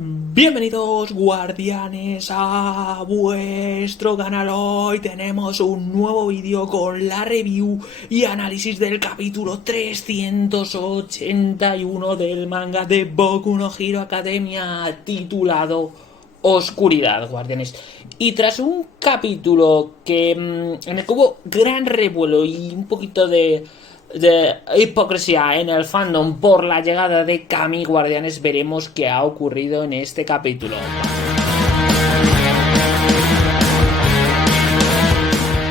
Bienvenidos guardianes a vuestro canal. Hoy tenemos un nuevo vídeo con la review y análisis del capítulo 381 del manga de Boku no Hero Academia titulado Oscuridad, guardianes. Y tras un capítulo en el que hubo gran revuelo y un poquito de hipocresía en el fandom por la llegada de Kami, guardianes, veremos qué ha ocurrido en este capítulo.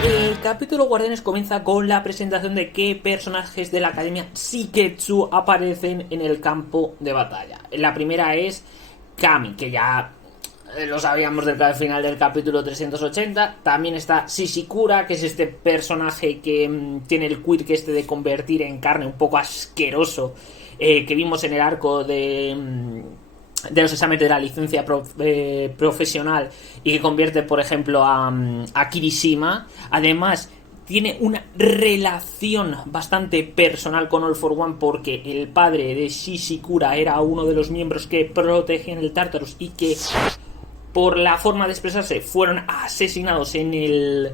El capítulo, guardianes, comienza con la presentación de qué personajes de la Academia Shiketsu aparecen en el campo de batalla. La primera es Kami, que ya lo sabíamos del final del capítulo 380. También está Shishikura, que es este personaje que tiene el quirk este de convertir en carne un poco asqueroso, que vimos en el arco de los exámenes de la licencia profesional, y que convierte, por ejemplo, a Kirishima. Además, tiene una relación bastante personal con All for One, porque el padre de Shishikura era uno de los miembros que protegían el Tartarus y que, por la forma de expresarse, fueron asesinados en el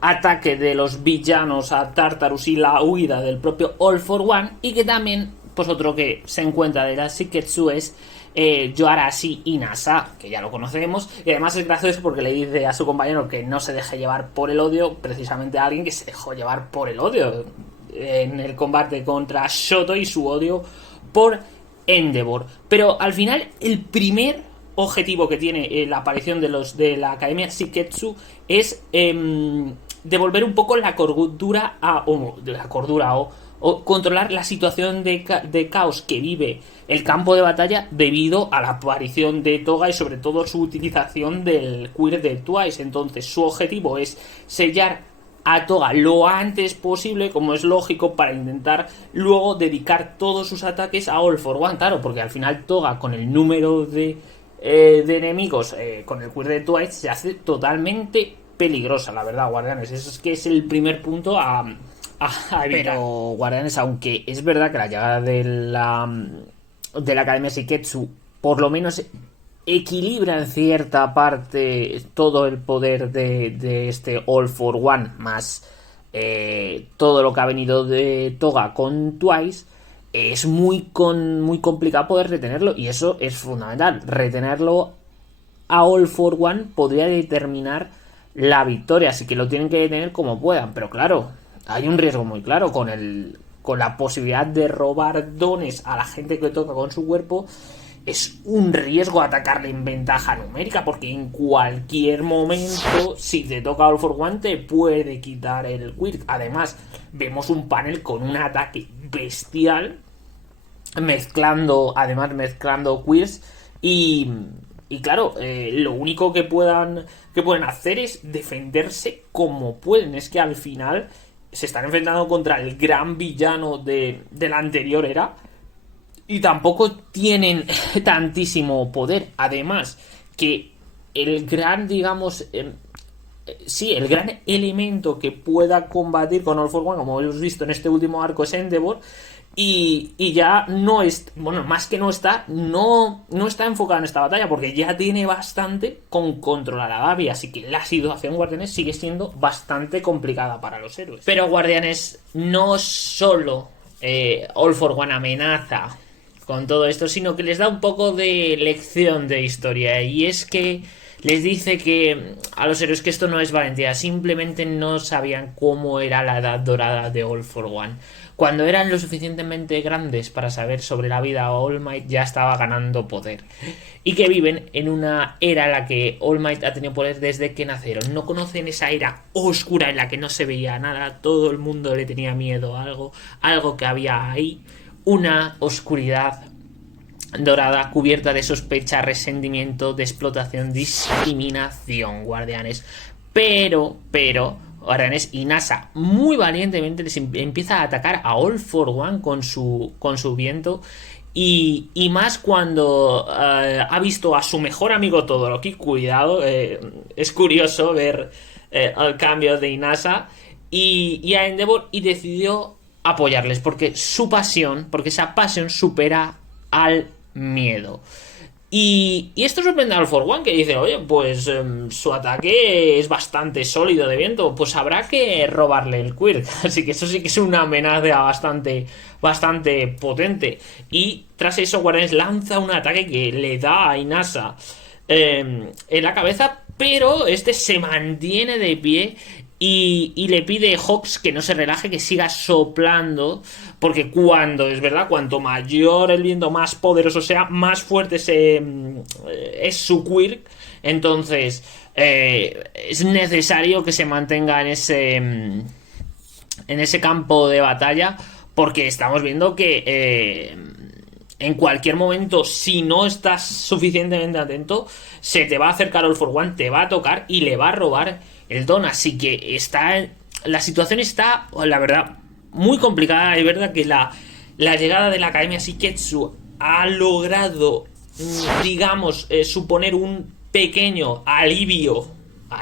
ataque de los villanos a Tartarus y la huida del propio All for One. Y que también, pues otro que se encuentra de la Shiketsu es Yoarashi Inasa, que ya lo conocemos. Y además es gracioso porque le dice a su compañero que no se deje llevar por el odio, precisamente a alguien que se dejó llevar por el odio en el combate contra Shoto y su odio por Endeavor. Pero al final, el primer objetivo que tiene la aparición de la Academia Shiketsu es devolver un poco la cordura o controlar la situación de caos que vive el campo de batalla debido a la aparición de Toga y sobre todo su utilización del quirk de Twice. Entonces su objetivo es sellar a Toga lo antes posible, como es lógico, para intentar luego dedicar todos sus ataques a All for One. Claro, porque al final Toga, con el número de enemigos con el quirk de Twice, se hace totalmente peligrosa, la verdad, guardianes. Eso es que es el primer punto a evitar. Pero, guardianes, aunque es verdad que la llegada de la Academia Shiketsu por lo menos equilibra en cierta parte todo el poder de este All for One, más todo lo que ha venido de Toga con Twice, es muy complicado poder retenerlo, y eso es fundamental. Retenerlo a All for One podría determinar la victoria, así que lo tienen que detener como puedan. Pero claro, hay un riesgo muy claro con la posibilidad de robar dones a la gente que toca con su cuerpo. Es un riesgo atacarle en ventaja numérica, porque en cualquier momento, si te toca All for One, te puede quitar el quirk. Además, vemos un panel con un ataque bestial, mezclando quirks, y claro, lo único que pueden hacer es defenderse como pueden. Es que al final se están enfrentando contra el gran villano de la anterior era, y tampoco tienen tantísimo poder. Además, que el gran, digamos, el gran elemento que pueda combatir con All for One, como hemos visto en este último arco, es Endeavor. Y ya no es, bueno, más que no está enfocada en esta batalla, porque ya tiene bastante con controlar a Gaby. Así que la situación, guardianes, sigue siendo bastante complicada para los héroes. Pero, guardianes, no solo All for One amenaza con todo esto, sino que les da un poco de lección de historia. Y es que les dice que a los héroes que esto no es valentía, simplemente no sabían cómo era la edad dorada de All for One. Cuando eran lo suficientemente grandes para saber sobre la vida, All Might ya estaba ganando poder. Y que viven en una era en la que All Might ha tenido poder desde que nacieron. No conocen esa era oscura en la que no se veía nada, todo el mundo le tenía miedo a algo que había ahí. Una oscuridad dorada cubierta de sospecha, resentimiento, de explotación, discriminación, guardianes. Pero, guardianes, Inasa muy valientemente les empieza a atacar a All for One con su viento. Y más cuando ha visto a su mejor amigo Todoroki. Cuidado, es curioso ver el cambio de Inasa y a Endeavor, y decidió apoyarles porque esa pasión supera al miedo. Y esto sorprende al For One que dice, oye, pues su ataque es bastante sólido de viento, pues habrá que robarle el Quirk. Así que eso sí que es una amenaza bastante potente. Y tras eso, Guardianes lanza un ataque que le da a Inasa en la cabeza, pero este se mantiene de pie y le pide a Hawks que no se relaje, que siga soplando, porque es verdad, cuanto mayor el viento, más poderoso sea, más fuerte es su quirk. Entonces, es necesario que se mantenga en ese campo de batalla, porque estamos viendo que en cualquier momento, si no estás suficientemente atento, se te va a acercar All for One, te va a tocar y le va a robar el don. Así que la situación está, la verdad, muy complicada. Es verdad que la llegada de la Academia Shiketsu ha logrado, digamos, suponer un pequeño alivio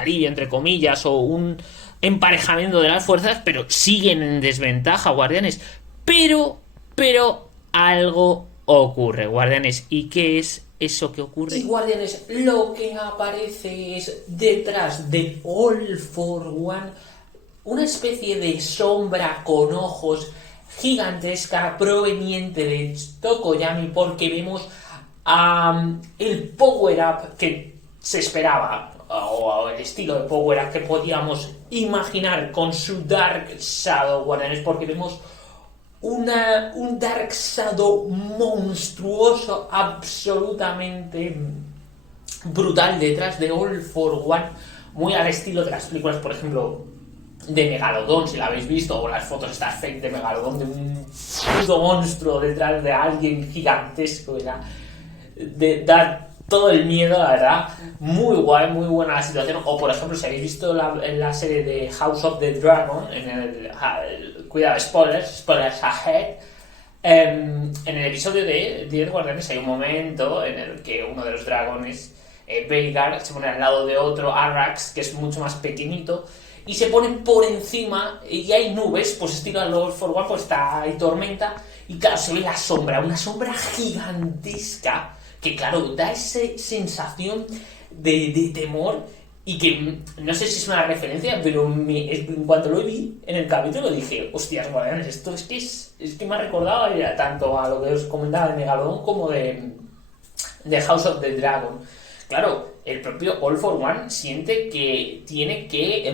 entre comillas, o un emparejamiento de las fuerzas, pero siguen en desventaja, Guardianes. Pero algo ocurre, Guardianes. ¿Y qué es eso que ocurre? Y Guardianes, lo que aparece es detrás de All for One una especie de sombra con ojos gigantesca proveniente de Tokoyami, porque vemos el power up que se esperaba, o el estilo de power up que podíamos imaginar con su Dark Shadow, Guardianes, porque vemos un Dark Shadow monstruoso, absolutamente brutal detrás de All for One, muy al estilo de las películas, por ejemplo, de Megalodon, si la habéis visto, o las fotos estas fake de Megalodon, de un puto monstruo detrás de alguien gigantesco, de dar todo el miedo, la verdad. Muy guay, muy buena la situación. O por ejemplo, si habéis visto la serie de House of the Dragon, cuidado, spoilers ahead, en el episodio de 10 Guardianes hay un momento en el que uno de los dragones, Veigar, se pone al lado de otro, Arrax, que es mucho más pequeñito, y se pone por encima, y hay nubes, pues estilo All for One, pues hay tormenta, y claro, se ve una sombra gigantesca, que claro, da esa sensación de temor, y que no sé si es una referencia, pero en cuanto lo vi en el capítulo dije, hostias, Guardianes, esto es que me ha recordado tanto a lo que os comentaba de Megalodon como de House of the Dragon. Claro, el propio All for One siente que tiene que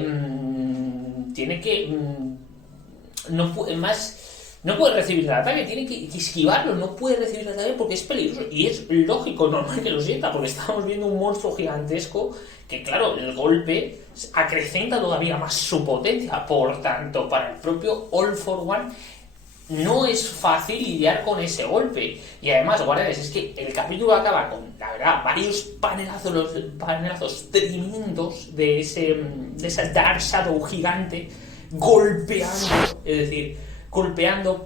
no puede recibir el ataque, tiene que esquivarlo, no puede recibir el ataque porque es peligroso, y es lógico, normal que lo sienta, porque estamos viendo un monstruo gigantesco que, claro, el golpe acrecenta todavía más su potencia. Por tanto, para el propio All for One no es fácil lidiar con ese golpe. Y además, Guardianes, es que el capítulo acaba con, la verdad, varios panelazos tremendos de esa Dark Shadow gigante golpeando, es decir,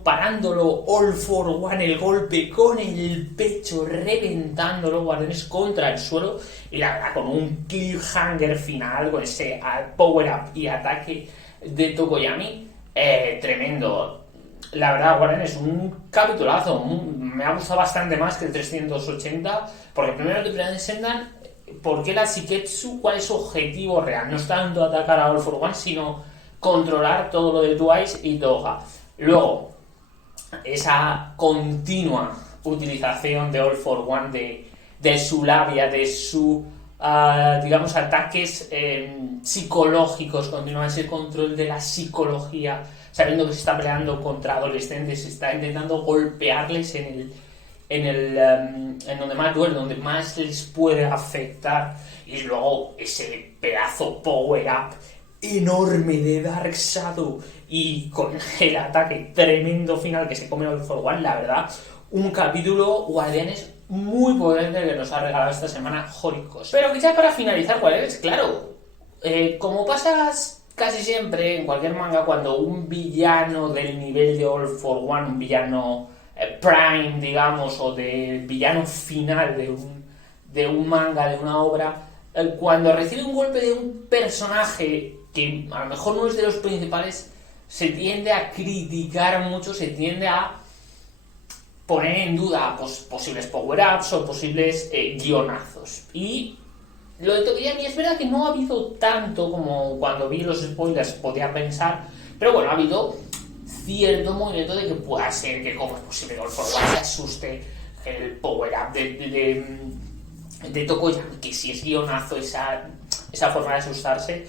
parándolo All for One, el golpe con el pecho, reventándolo, Guardianes, contra el suelo, y la verdad, con un cliffhanger final, con ese power up y ataque de Tokoyami, tremendo. La verdad, Guardianes, un capitulazo, me ha gustado bastante más que el 380, porque primero te presentan por qué la Shiketsu, cuál es su objetivo real. No es tanto atacar a All for One, sino controlar todo lo de Twice y Toga. Luego, esa continua utilización de All for One, de su labia, de su, digamos, ataques psicológicos, continúa ese control de la psicología, sabiendo que se está peleando contra adolescentes, se está intentando golpearles en donde más duele, donde más les puede afectar, y luego ese pedazo power up enorme de Dark Shadow y con el ataque tremendo final que se come All for One. La verdad, un capítulo, Guardianes, muy potente que nos ha regalado esta semana Horikos. Pero quizás para finalizar, Guardianes, claro, como pasa casi siempre en cualquier manga, cuando un villano del nivel de All for One, un villano prime, digamos, o de villano final de un manga, de una obra, cuando recibe un golpe de un personaje que a lo mejor no es de los principales, se tiende a criticar mucho, se tiende a poner en duda posibles power-ups o posibles guionazos. Y lo de Tokoyami es verdad que no ha habido tanto como cuando vi los spoilers podía pensar, pero bueno, ha habido cierto movimiento de que pueda ser que como es posible que All For One se asuste el power-up de Tokoyami, que si es guionazo esa forma de asustarse.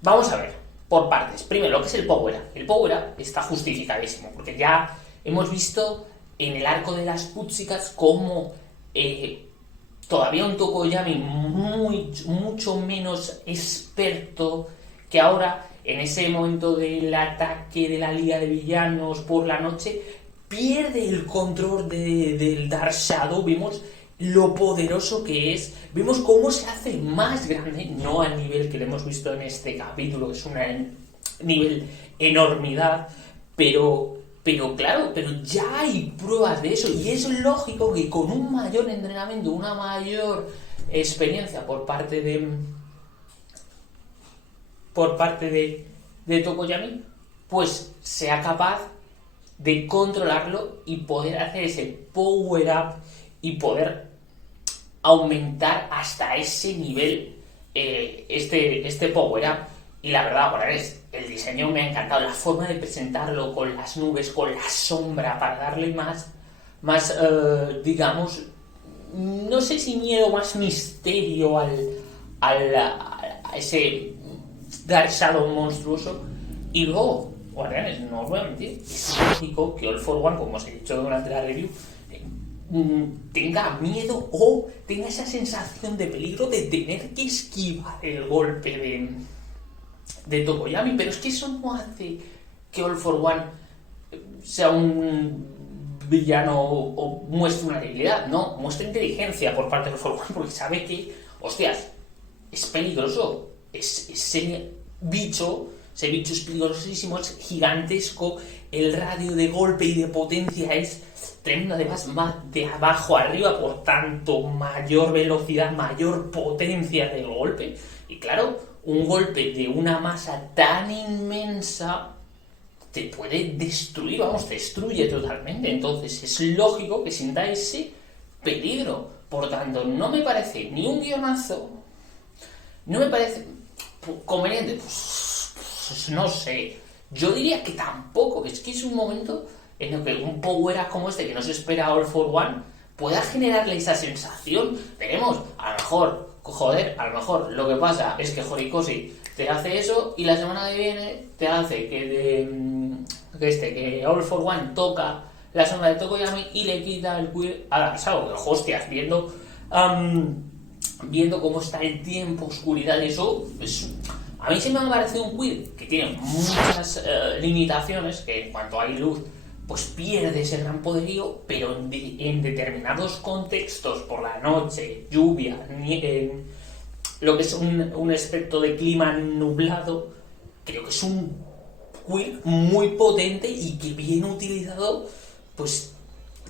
Vamos a ver, por partes. Primero, lo que es el power-up. El power-up está justificadísimo, porque ya hemos visto en el arco de las Púxicas como todavía un Tokoyami mucho menos experto que ahora, en ese momento del ataque de la Liga de Villanos por la noche, pierde el control del Dark Shadow. Vemos lo poderoso que es, vemos cómo se hace más grande, no al nivel que le hemos visto en este capítulo, que es un nivel enormidad, pero claro, pero ya hay pruebas de eso, y es lógico que con un mayor entrenamiento, una mayor experiencia por parte de Tokoyami, pues sea capaz de controlarlo y poder hacer ese power up y poder aumentar hasta ese nivel este power up. Y la verdad, bueno, el diseño me ha encantado, la forma de presentarlo con las nubes, con la sombra, para darle más digamos, no sé si miedo, más misterio a ese Dark Shadow monstruoso. Y luego, guardianes, no os voy a mentir, es lógico que All For One, como os he dicho durante la review, tenga miedo o tenga esa sensación de peligro de tener que esquivar el golpe de Tokoyami, pero es que eso no hace que All For One sea un villano o muestre una debilidad, no, muestra inteligencia por parte de All For One, porque sabe que, hostias, es peligroso, ese bicho es peligrosísimo, es gigantesco, el radio de golpe y de potencia es tremendo, además más de abajo arriba, por tanto mayor velocidad, mayor potencia de golpe. Y claro, un golpe de una masa tan inmensa te puede destruir, vamos, te destruye totalmente. Entonces es lógico que sienta ese peligro. Por tanto, no me parece ni un guionazo, no me parece conveniente, pues no sé. Yo diría que tampoco, es que es un momento en el que un power-up como este, que no se espera All For One, pueda generarle esa sensación. Veremos, a lo mejor lo que pasa es que Horikoshi te hace eso y la semana que viene te hace que All For One toca la sombra de Tokoyami y le quita el queer a Dark Shadow. Hostias, viendo cómo está el tiempo, oscuridad, eso a mí se me ha parecido un queer que tiene muchas limitaciones, que en cuanto hay luz pues pierde ese gran poderío, pero en determinados contextos, por la noche, lluvia, lo que es un aspecto de clima nublado, creo que es un quirk muy potente y que bien utilizado pues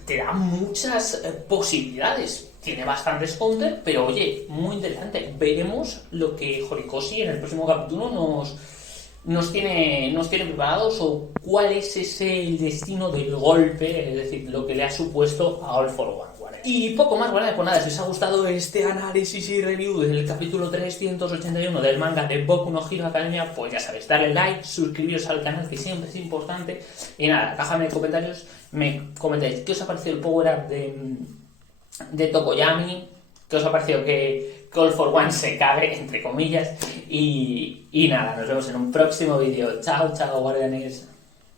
te da muchas posibilidades. Tiene bastantes counter, pero oye, muy interesante. Veremos lo que Horikoshi en el próximo capítulo nos tiene preparados, o cuál es el destino del golpe, es decir, lo que le ha supuesto a All For One. ¿Vale? Y poco más, ¿vale? Pues nada, si os ha gustado este análisis y review del capítulo 381 del manga de Boku no Hero Academia, pues ya sabéis, darle like, suscribiros al canal, que siempre es importante. Y nada, déjame en comentarios, me comentáis qué os ha parecido el power up de Tokoyami, qué os ha parecido que All For One se cague, entre comillas, y nada, nos vemos en un próximo vídeo. Chao, chao, guardianes.